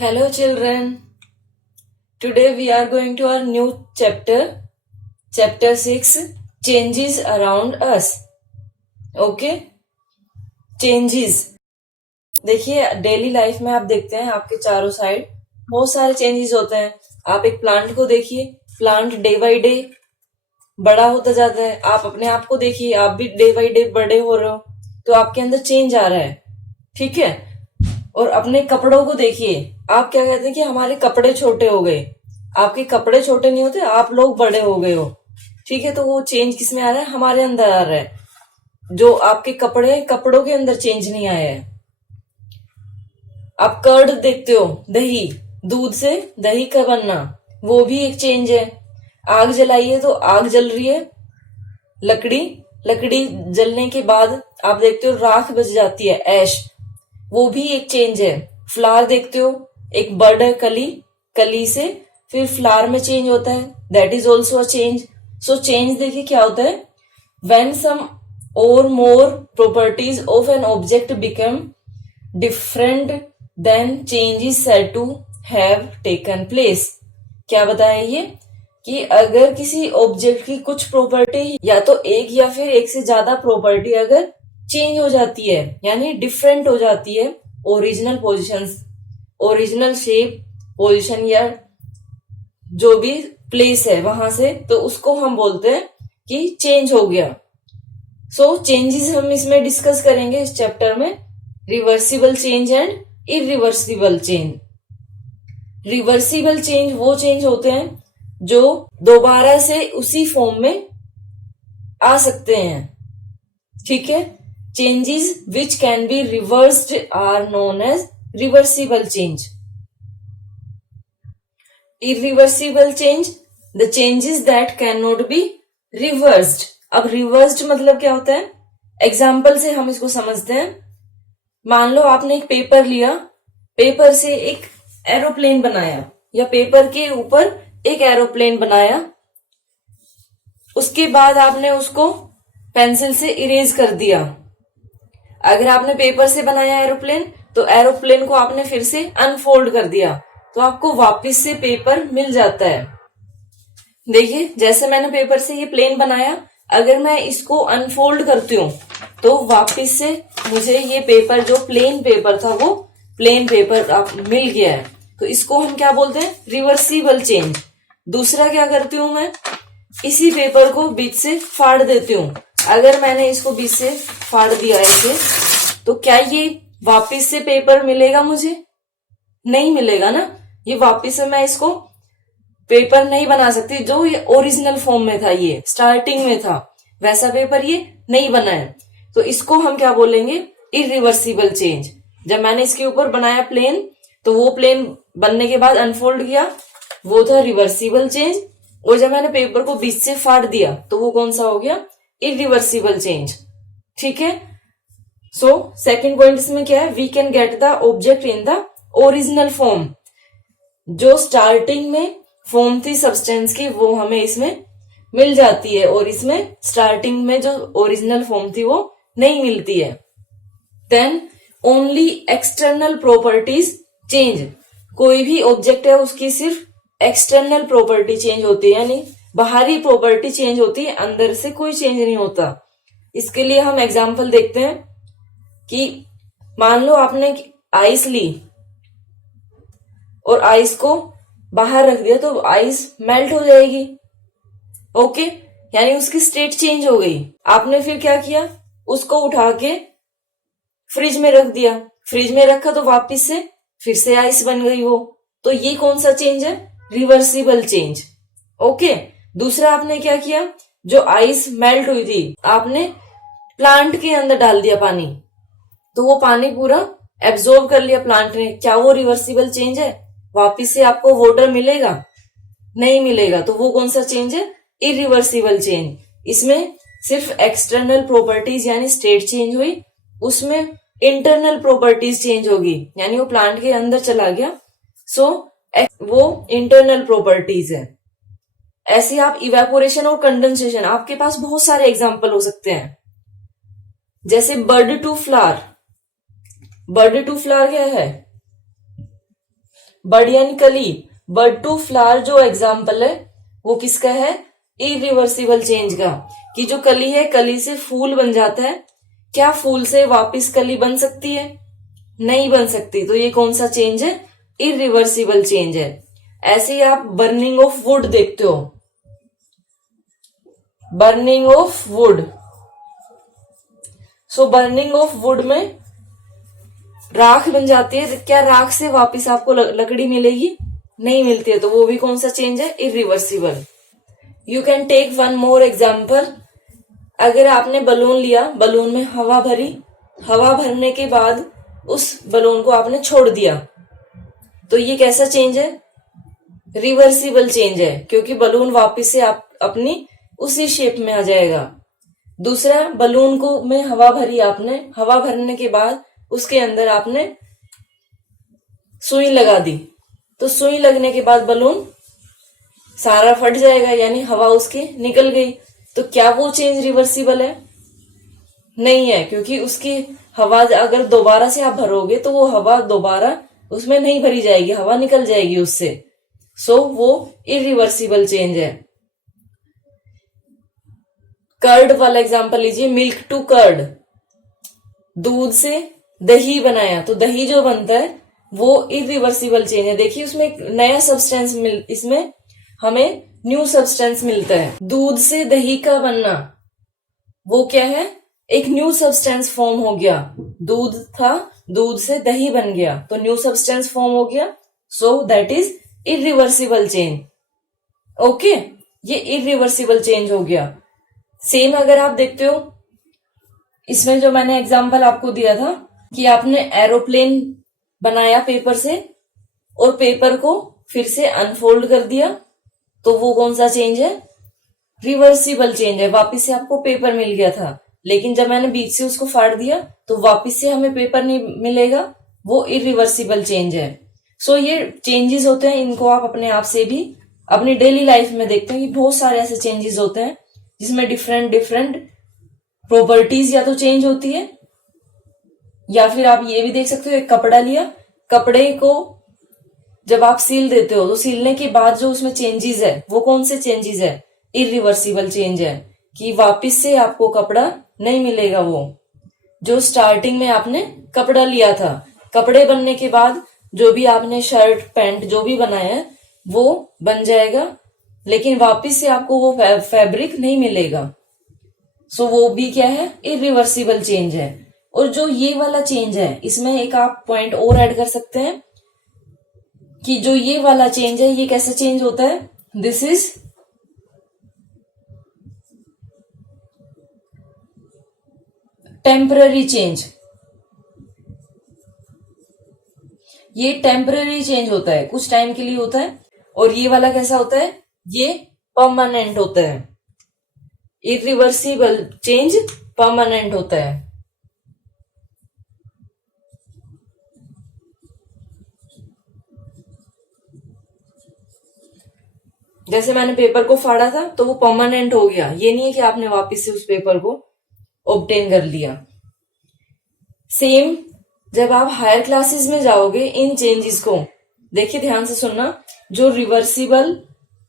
Hello children. Today we are going to our new chapter, chapter 6, changes around us. Okay? Changes. देखिए daily life में आप देखते हैं आपके चारों साइड बहुत सारे चेंजेस होते हैं. आप एक प्लांट को देखिए, प्लांट डे बाय डे बड़ा होता जाता है. आप अपने आप को देखिए, आप भी डे बाय डे बड़े हो रहे हो, तो आपके अंदर चेंज आ रहा है. ठीक है. और अपने कपड़ों को देखिए, आप क्या कहते हैं कि हमारे कपड़े छोटे हो गए. आपके कपड़े छोटे नहीं होते, आप लोग बड़े हो गए हो. ठीक है. तो वो चेंज किस में आ रहा है? हमारे अंदर आ रहा है. जो आपके कपड़े, कपड़ों के अंदर चेंज नहीं आया है. आप कर्ड देखते हो, दही, दूध से दही का बनना, वो भी एक चेंज है. आग जलाइए तो आग जल रही है. लकड़ी जलने के बाद आप देखते हो राख बच जाती है, ऐश, वो भी एक चेंज है. फ्लावर देखते हो, एक बर्ड है, कली से फिर फ्लावर में चेंज होता है, that is also a change. So change देखिए क्या होता है, when some or more properties of an object become different then change is said to have taken place. क्या बताया ये कि अगर किसी ऑब्जेक्ट की कुछ प्रॉपर्टी या तो एक या फिर एक से ज्यादा प्रॉपर्टी अगर चेंज हो जाती है, यानी डिफरेंट हो जाती है original position, original shape, position या जो भी प्लेस है वहां से, तो उसको हम बोलते हैं कि चेंज हो गया. सो चेंजेस हम इसमें डिस्कस करेंगे इस चैप्टर में. Reversible change and irreversible change. Reversible change वो चेंज होते हैं जो दोबारा से उसी फॉर्म में आ सकते हैं. ठीक है. Changes which can be reversed are known as reversible change. Irreversible change, the changes that can not be reversed. अब रिवर्स्ड मतलब क्या होता है? एग्जाम्पल से हम इसको समझते हैं. मान लो आपने एक पेपर लिया, पेपर से एक एरोप्लेन बनाया, या पेपर के ऊपर एक एरोप्लेन बनाया. उसके बाद आपने उसको पेंसिल से इरेज कर दिया. अगर आपने पेपर से बनाया एरोप्लेन, तो एरोप्लेन को आपने फिर से अनफोल्ड कर दिया, तो आपको वापस से पेपर मिल जाता है. देखिए जैसे मैंने पेपर से ये प्लेन बनाया, अगर मैं इसको अनफोल्ड करती हूँ तो वापस से मुझे ये पेपर, जो प्लेन पेपर था वो प्लेन पेपर आप मिल गया है. तो इसको हम क्या बोलते हैं? Reversible change. दूसरा क्या करती हूँ मैं, इसी पेपर को बीच से फाड़ देती हूँ. अगर मैंने इसको बीच से फाड़ दिया ऐसे, तो क्या ये वापस से पेपर मिलेगा मुझे? नहीं मिलेगा ना. ये वापस से मैं इसको पेपर नहीं बना सकती. जो ये ओरिजिनल फॉर्म में था, ये स्टार्टिंग में था, वैसा पेपर ये नहीं बना है. तो इसको हम क्या बोलेंगे? Irreversible change. जब मैंने इसके ऊपर बनाया प्लेन, तो वो प्लेन बनने के बाद अनफोल्ड किया, वो था रिवर्सिबल चेंज. और जब मैंने पेपर को बीच से फाड़ दिया, तो वो कौन सा हो गया? Irreversible change. ठीक है. सो सेकंड पॉइंट इसमें क्या है? We can get the object in the original form. जो स्टार्टिंग में फॉर्म थी सब्सटेंस की, वो हमें इसमें मिल जाती है, और इसमें स्टार्टिंग में जो ओरिजिनल फॉर्म थी वो नहीं मिलती है. Then only external properties change. कोई भी ऑब्जेक्ट है उसकी सिर्फ एक्सटर्नल प्रॉपर्टी चेंज होती है, यानी बाहरी प्रॉपर्टी चेंज होती है, अंदर से कोई चेंज नहीं होता. इसके लिए हम एग्जांपल देखते हैं कि मान लो आपने आइस ली और आइस को बाहर रख दिया, तो आइस मेल्ट हो जाएगी. ओके. यानी उसकी स्टेट चेंज हो गई. आपने फिर क्या किया? उसको उठा के फ्रिज में रख दिया. फ्रिज में रखा तो वापस से फिर से आइस बन गई वो. तो ये कौन सा चेंज है? Reversible change. ओके. दूसरा आपने क्या किया? जो आइस मेल्ट हुई थी, आपने प्लांट के अंदर डाल दिया पानी, तो वो पानी पूरा एब्जॉर्ब कर लिया प्लांट ने. क्या वो रिवर्सिबल चेंज है? वापिस से आपको वाटर मिलेगा? नहीं मिलेगा. तो वो कौन सा चेंज है? Irreversible change. इसमें सिर्फ एक्सटर्नल प्रॉपर्टीज यानी स्टेट चेंज हुई, उसमें इंटरनल प्रॉपर्टीज चेंज होगी, यानी वो प्लांट के अंदर चला गया. सो वो इंटरनल प्रॉपर्टीज है. ऐसे आप इवेपोरेशन और कंडेंसेशन, आपके पास बहुत सारे एग्जाम्पल हो सकते हैं. जैसे bud to flower. Bud to flower क्या है? बड यानी कली, बड टू फ्लावर जो एग्जाम्पल है वो किसका है, इरिवर्सिबल चेंज का, कि जो कली है कली से फूल बन जाता है। क्या फूल से वापस कली बन सकती है, नहीं बन सकती, तो ये कौन सा चेंज है, इरिवर्सिबल चेंज है। ऐसे ही आप बर्निंग ऑफ वुड देखते हो, burning of would, so burning of would में राख बन जाती है, क्या राख से वापस आपको लकड़ी मिलेगी, नहीं मिलती है, तो वो भी कौन सा चेंज है, irreversible. You can take one more example. अगर आपने बलून लिया, बलून में हवा भरी, हवा भरने के बाद उस बलून को आपने छोड़ दिया, तो ये कैसा चेंज है, रिवर्सिबल चेंज है, क्योंकि बलून वापस से आप अपनी उसी शेप में आ जाएगा। दूसरा, बलून को में हवा भरी आपने, हवा भरने के बाद उसके अंदर आपने सुई लगा दी, तो सुई लगने के बाद बलून सारा फट जाएगा, यानी हवा उसकी निकल गई, तो क्या वो चेंज रिवर्सिबल है, नहीं है, क्योंकि उसकी हवा अगर दोबारा से आप भरोगे तो वो हवा दोबारा उसमें नहीं भरी जाएगी, हवा निकल जाएगी उससे, सो वो इरिवर्सिबल चेंज है। कर्ड वाला एग्जांपल लीजिए, मिल्क टू कर्ड, दूध से दही बनाया, तो दही जो बनता है वो इरिवर्सिबल चेंज है। देखिए उसमें एक नया सब्सटेंस इसमें हमें न्यू सब्सटेंस मिलता है। दूध से दही का बनना वो क्या है, एक न्यू सब्सटेंस फॉर्म हो गया, दूध था, दूध से दही बन गया, तो न्यू सब्सटेंस फॉर्म हो गया, so that is irreversible change. Okay, ये इरिवर्सिबल चेंज हो गया। सेम अगर आप देखते हो, इसमें जो मैंने एग्जांपल आपको दिया था कि आपने एरोप्लेन बनाया पेपर से और पेपर को फिर से अनफोल्ड कर दिया, तो वो कौन सा चेंज है, रिवर्सिबल चेंज है। वापस से आपको पेपर मिल गया था, लेकिन जब मैंने बीच से उसको फाड़ दिया तो वापस से हमें पेपर नहीं मिलेगा, वो इरिवर्सिबल चेंज है। सो ये चेंजेस होते हैं, इनको आप अपने आप से भी अपनी डेली लाइफ में देखते हैं कि बहुत सारे ऐसे चेंजेस होते हैं जिसमें डिफरेंट डिफरेंट प्रॉपर्टीज या तो चेंज होती है, या फिर आप ये भी देख सकते हो, एक कपड़ा लिया, कपड़े को जब आप सील देते हो तो सीलने के बाद जो उसमें चेंजेस है वो कौन से चेंजेस है, इरिवर्सिबल चेंज है, कि वापस से आपको कपड़ा नहीं मिलेगा। वो जो स्टार्टिंग में आपने कपड़ा लिया था, कपड़े बनने के बाद जो भी आपने शर्ट पैंट जो भी बनाया है वो बन जाएगा, लेकिन वापस से आपको वो फैब्रिक नहीं मिलेगा, सो वो भी क्या है, इरिवर्सिबल चेंज है। और जो ये वाला चेंज है, इसमें एक आप पॉइंट और ऐड कर सकते हैं कि जो ये वाला चेंज है ये कैसे चेंज होता है, दिस इज टेम्पररी चेंज। ये टेम्पररी चेंज होता है, कुछ टाइम के लिए होता है, और ये वाला कैसा होता है, ये परमानेंट होता है। इरिवर्सिबल चेंज परमानेंट होता है। जैसे मैंने पेपर को फाड़ा था तो वो परमानेंट हो गया, ये नहीं है कि आपने वापस से उस पेपर को ऑब्टेन कर लिया। सेम जब आप हायर क्लासेस में जाओगे, इन चेंजेस को देखिए ध्यान से सुनना, जो रिवर्सिबल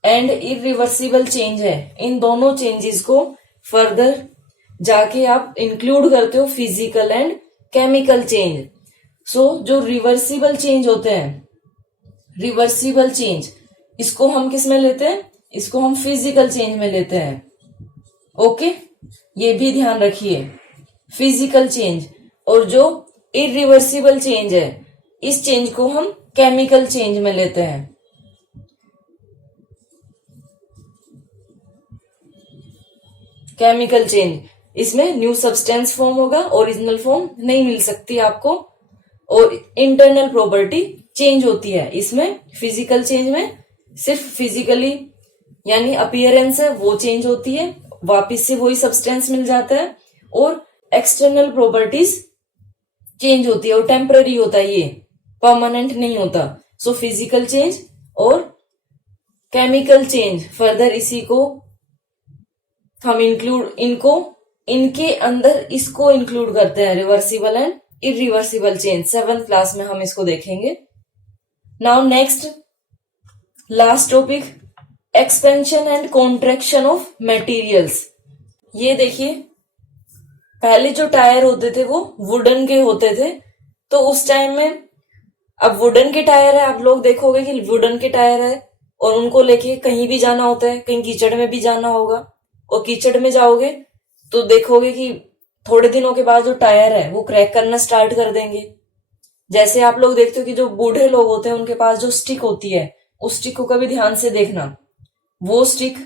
एंड इरिवर्सिबल चेंज है, इन दोनों चेंजेस को फर्दर जाके आप इंक्लूड करते हो फिजिकल एंड केमिकल चेंज। सो जो रिवर्सिबल चेंज होते हैं, रिवर्सिबल चेंज, इसको हम किस में लेते हैं, इसको हम फिजिकल चेंज में लेते हैं। ओके, ये भी ध्यान रखिए, फिजिकल चेंज। और जो इरिवर्सिबल चेंज है, इस चेंज को हम केमिकल चेंज में लेते हैं। केमिकल चेंज, इसमें न्यू सब्सटेंस फॉर्म होगा, ओरिजिनल फॉर्म नहीं मिल सकती आपको, और इंटरनल प्रॉपर्टी चेंज होती है। इसमें फिजिकल चेंज में सिर्फ फिजिकली यानी अपीयरेंस है वो चेंज होती है, वापस से वही सब्सटेंस मिल जाता है, और एक्सटर्नल प्रॉपर्टीज चेंज होती है, और टेम्पररी होता है, ये परमानेंट नहीं होता। सो फिजिकल चेंज और केमिकल चेंज, फर्दर इसी को हम इनके अंदर इसको इंक्लूड करते हैं, reversible and irreversible change. 7th class में हम इसको देखेंगे। Now next last topic, expansion and contraction of materials. ये देखिए, पहले जो टायर होते थे वो वुडन के होते थे, तो उस टाइम में, अब वुडन के टायर है, आप लोग देखोगे कि वुडन के टायर है और उनको लेके कहीं भी जाना होता है, कहीं कीचड़ में भी जाना होगा, और कीचड़ में जाओगे तो देखोगे कि थोड़े दिनों के बाद जो टायर है वो क्रैक करना स्टार्ट कर देंगे। जैसे आप लोग देखते हो कि जो बूढ़े लोग होते हैं उनके पास जो स्टिक होती है, उस स्टिक को कभी ध्यान से देखना, वो स्टिक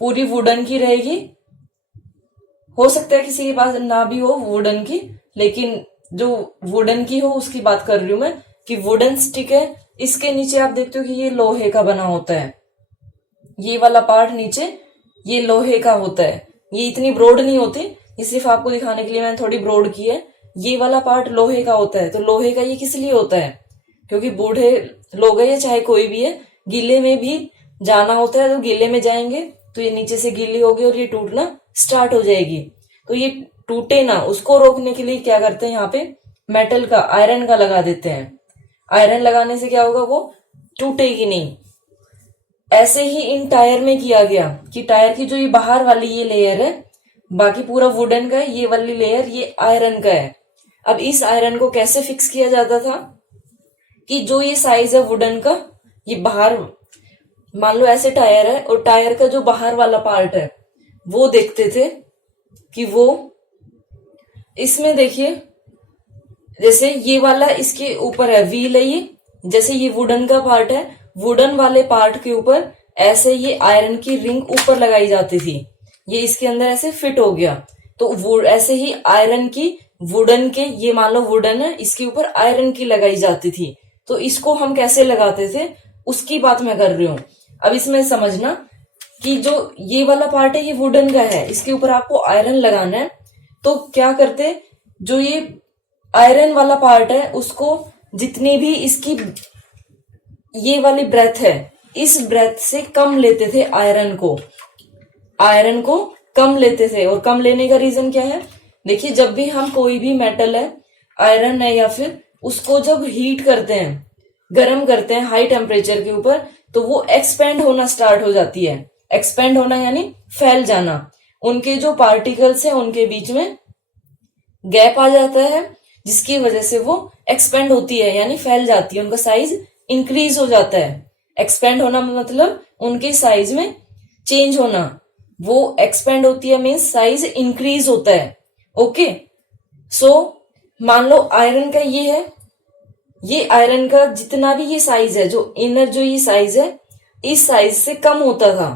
पूरी वुडन की रहेगी। हो सकता है किसी के पास ना भी हो वुडन की, लेकिन जो वुडन की हो उसकी बात कर रही हूं मैं, कि वुडन स्टिक है, इसके नीचे आप देखते हो कि ये लोहे का बना होता है, ये वाला पार्ट नीचे ये लोहे का होता है। ये इतनी ब्रॉड नहीं होती, ये सिर्फ आपको दिखाने के लिए मैंने थोड़ी ब्रॉड की है। ये वाला पार्ट लोहे का होता है। तो लोहे का ये किस लिए होता है? क्योंकि बूढ़े लोग है या चाहे कोई भी है, गीले में भी जाना होता है, तो गीले में जाएंगे तो ये नीचे से गीली होगी और ये टूटना स्टार्ट हो जाएगी। तो ये टूटे ना, उसको रोकने के लिए क्या करते हैं, यहाँ पे मेटल का, आयरन का लगा देते हैं। आयरन लगाने से क्या होगा, वो टूटेगी नहीं। ऐसे ही इन टायर में किया गया कि टायर की जो ये बाहर वाली ये लेयर है, बाकी पूरा वुडन का है, ये वाली लेयर ये आयरन का है। अब इस आयरन को कैसे फिक्स किया जाता था कि जो ये साइज है वुडन का, ये बाहर, मान लो ऐसे टायर है और टायर का जो बाहर वाला पार्ट है वो देखते थे कि वो, इसमें देखिए जैसे ये वाला इसके ऊपर है, व्हील है ये, जैसे ये वुडन का पार्ट है, वुडन वाले पार्ट के ऊपर ऐसे ये आयरन की रिंग ऊपर लगाई जाती थी, ये इसके अंदर ऐसे फिट हो गया। तो ऐसे ही आयरन की, वुडन के, ये मान लो वुडन है, इसके ऊपर आयरन की लगाई जाती थी। तो इसको हम कैसे लगाते थे उसकी बात मैं कर रही हूँ। अब इसमें समझना कि जो ये वाला पार्ट है ये वुडन का है, इसके ऊपर आपको आयरन लगाना है। तो क्या करते, जो ये आयरन वाला पार्ट है उसको जितनी भी इसकी ये वाली ब्रेथ है, इस ब्रेथ से कम लेते थे आयरन को, आयरन को कम लेते थे। और कम लेने का रीजन क्या है, देखिए जब भी हम कोई भी मेटल है, आयरन है या फिर, उसको जब हीट करते हैं, गर्म करते हैं हाई टेम्परेचर के ऊपर, तो वो एक्सपेंड होना स्टार्ट हो जाती है। एक्सपेंड होना यानी फैल जाना, उनके जो पार्टिकल्स हैं उनके बीच में गैप आ जाता है, जिसकी वजह से वो एक्सपेंड होती है यानी फैल जाती है, उनका साइज इंक्रीज हो जाता है। एक्सपेंड होना मतलब उनके साइज में चेंज होना, वो एक्सपेंड होती है मीन्स साइज इंक्रीज होता है। ओके, सो मान लो आयरन का ये है, ये आयरन का जितना भी ये साइज है, जो इनर जो ये साइज है, इस साइज से कम होता था।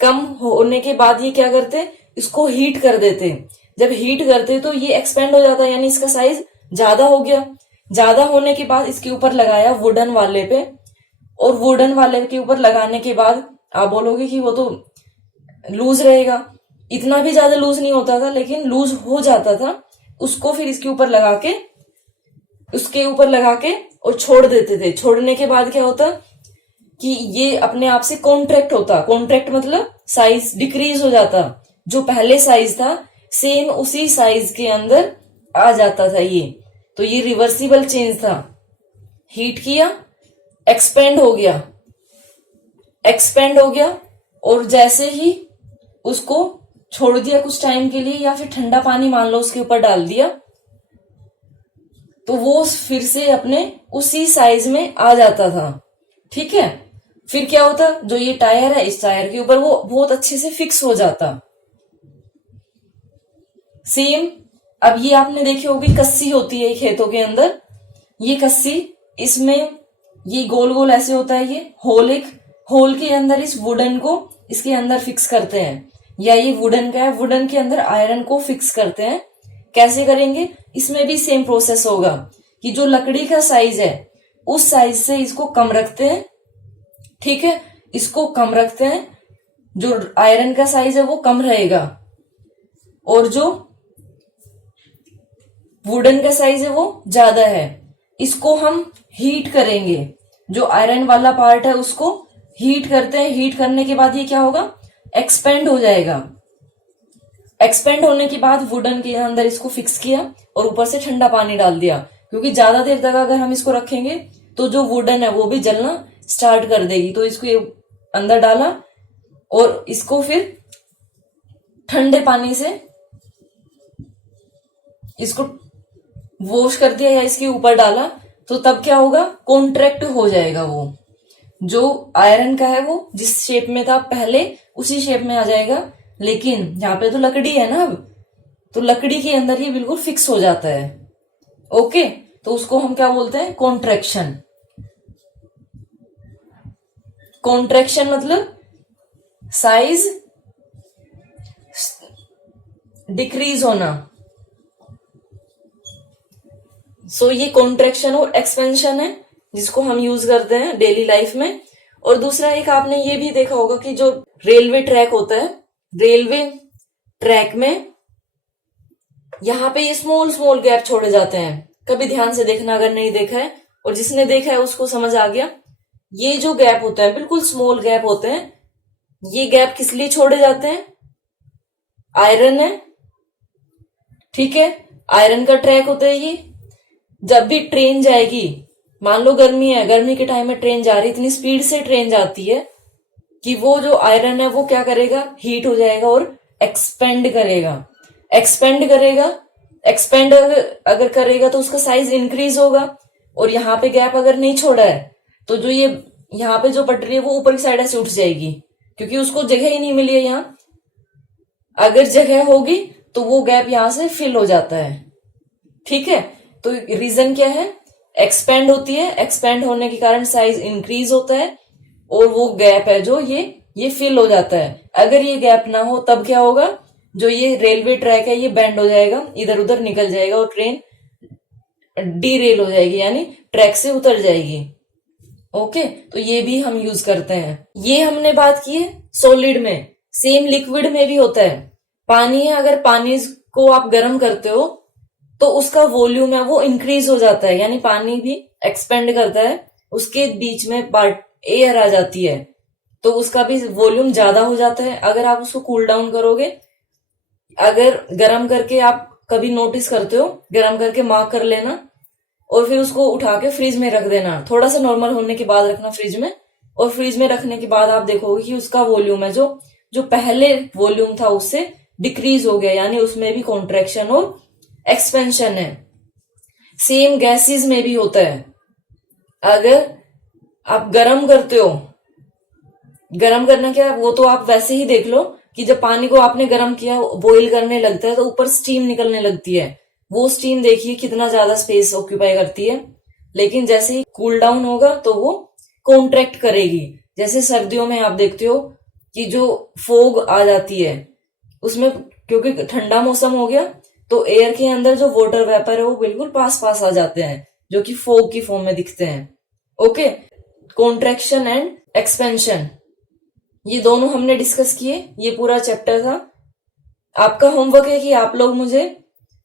कम होने के बाद ये क्या करते, इसको हीट कर देते। जब हीट करते तो ये एक्सपेंड हो जाता है यानी इसका साइज ज्यादा हो गया। ज्यादा होने के बाद इसके ऊपर लगाया वुडन वाले पे, और वुडन वाले के ऊपर लगाने के बाद आप बोलोगे कि वो तो लूज रहेगा, इतना भी ज्यादा लूज नहीं होता था, लेकिन लूज हो जाता था। उसको फिर इसके ऊपर लगा के, उसके ऊपर लगा के और छोड़ देते थे। छोड़ने के बाद क्या होता कि ये अपने आप से कॉन्ट्रैक्ट होता। कॉन्ट्रैक्ट मतलब साइज डिक्रीज हो जाता, जो पहले साइज था सेम उसी साइज के अंदर आ जाता था ये। तो ये रिवर्सिबल चेंज था। हीट किया, एक्सपेंड हो गया, एक्सपेंड हो गया, और जैसे ही उसको छोड़ दिया कुछ टाइम के लिए, या फिर ठंडा पानी मान लो उसके ऊपर डाल दिया, तो वो फिर से अपने उसी साइज में आ जाता था। ठीक है, फिर क्या होता, जो ये टायर है, इस टायर के ऊपर वो बहुत अच्छे से फिक्स हो जाता। सेम, अब ये आपने देखी होगी कस्सी होती है खेतों के अंदर, ये कस्सी, इसमें ये गोल गोल ऐसे होता है, ये होल, एक होल के अंदर इस वुडन को इसके अंदर फिक्स करते हैं, या ये वुडन का है, वुडन के अंदर आयरन को फिक्स करते हैं। कैसे करेंगे, इसमें भी सेम प्रोसेस होगा कि जो लकड़ी का साइज है उस साइज से इसको कम रखते हैं। ठीक है, इसको कम रखते हैं, जो आयरन का साइज है वो कम रहेगा, और जो वुडन का साइज है वो ज्यादा है। इसको हम हीट करेंगे, जो आयरन वाला पार्ट है उसको हीट करते हैं। हीट करने के बाद ये क्या होगा, एक्सपेंड हो जाएगा। एक्सपेंड होने के बाद वुडन के अंदर इसको फिक्स किया और ऊपर से ठंडा पानी डाल दिया, क्योंकि ज्यादा देर तक अगर हम इसको रखेंगे तो जो वुडन है वो भी जलना स्टार्ट कर देगी। तो इसको ये अंदर डाला और इसको फिर ठंडे पानी से इसको वॉश कर दिया या इसके ऊपर डाला, तो तब क्या होगा, कॉन्ट्रैक्ट हो जाएगा। वो जो आयरन का है वो जिस शेप में था पहले उसी शेप में आ जाएगा। लेकिन यहाँ पे तो लकड़ी है ना, अब तो लकड़ी के अंदर ये बिल्कुल फिक्स हो जाता है। ओके, तो उसको हम क्या बोलते हैं, कॉन्ट्रैक्शन। कॉन्ट्रैक्शन मतलब साइज डिक्रीज होना। सो ये कॉन्ट्रैक्शन और एक्सपेंशन है जिसको हम यूज करते हैं डेली लाइफ में। और दूसरा एक आपने ये भी देखा होगा कि जो रेलवे ट्रैक होता है, रेलवे ट्रैक में यहाँ पे ये स्मॉल स्मॉल गैप छोड़े जाते हैं। कभी ध्यान से देखना अगर नहीं देखा है, और जिसने देखा है उसको समझ आ गया। ये जो गैप होता है बिल्कुल स्मॉल गैप होते हैं। ये गैप किस लिए छोड़े जाते हैं, आयरन है, ठीक है, आयरन का ट्रैक होता है ये। जब भी ट्रेन जाएगी, मान लो गर्मी है, गर्मी के टाइम में ट्रेन जा रही है, इतनी स्पीड से ट्रेन जाती है कि वो जो आयरन है वो क्या करेगा, हीट हो जाएगा और एक्सपेंड करेगा। एक्सपेंड करेगा, एक्सपेंड अगर करेगा तो उसका साइज इंक्रीज होगा। और यहाँ पे गैप अगर नहीं छोड़ा है तो जो ये यहाँ पे जो पटरी है वो ऊपर की साइड से उठ जाएगी, क्योंकि उसको जगह ही नहीं मिली है यहाँ। अगर जगह होगी तो वो गैप यहाँ से फिल हो जाता है, ठीक है। तो रीजन क्या है, एक्सपेंड होती है, एक्सपेंड होने के कारण साइज इंक्रीज होता है और वो गैप है जो ये फिल हो जाता है। अगर ये गैप ना हो तब क्या होगा, जो ये रेलवे ट्रैक है ये बेंड हो जाएगा, इधर उधर निकल जाएगा और ट्रेन डीरेल हो जाएगी, यानी ट्रैक से उतर जाएगी। ओके, तो ये भी हम यूज करते हैं। ये हमने बात की है सॉलिड में। सेम लिक्विड में भी होता है। पानी है, अगर पानी को आप गर्म करते हो तो उसका वॉल्यूम है वो इंक्रीज हो जाता है, यानी पानी भी एक्सपेंड करता है, उसके बीच में पार्ट एयर आ जाती है तो उसका भी वॉल्यूम ज्यादा हो जाता है। अगर आप उसको कूल डाउन करोगे, अगर गर्म करके, आप कभी नोटिस करते हो, गर्म करके मार्क कर लेना और फिर उसको उठा के फ्रिज में रख देना, थोड़ा सा नॉर्मल होने के बाद रखना फ्रिज में। और फ्रिज में रखने के बाद आप देखोगे कि उसका वॉल्यूम है जो पहले वॉल्यूम था उससे डिक्रीज हो गया, यानी उसमें भी कॉन्ट्रैक्शन और एक्सपेंशन है। सेम गैसेस में भी होता है। अगर आप गर्म करते हो, गर्म करना क्या, वो तो आप वैसे ही देख लो कि जब पानी को आपने गर्म किया, बॉईल करने लगता है तो ऊपर स्टीम निकलने लगती है। वो स्टीम देखिए कितना ज्यादा स्पेस ऑक्यूपाई करती है, लेकिन जैसे ही कूल डाउन होगा तो वो कॉन्ट्रैक्ट करेगी। जैसे सर्दियों में आप देखते हो कि जो फोग आ जाती है उसमें, क्योंकि ठंडा मौसम हो गया तो एयर के अंदर जो वाटर वेपर है वो बिल्कुल पास पास आ जाते हैं, जो कि फोग की फॉर्म में दिखते हैं। ओके, कॉन्ट्रैक्शन एंड एक्सपेंशन ये दोनों हमने डिस्कस किए। ये पूरा चैप्टर था। आपका होमवर्क है कि आप लोग मुझे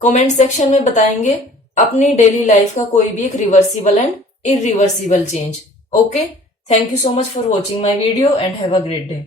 कमेंट सेक्शन में बताएंगे अपनी डेली लाइफ का कोई भी एक reversible and irreversible change. Okay, thank you so much for watching my video and have a great day.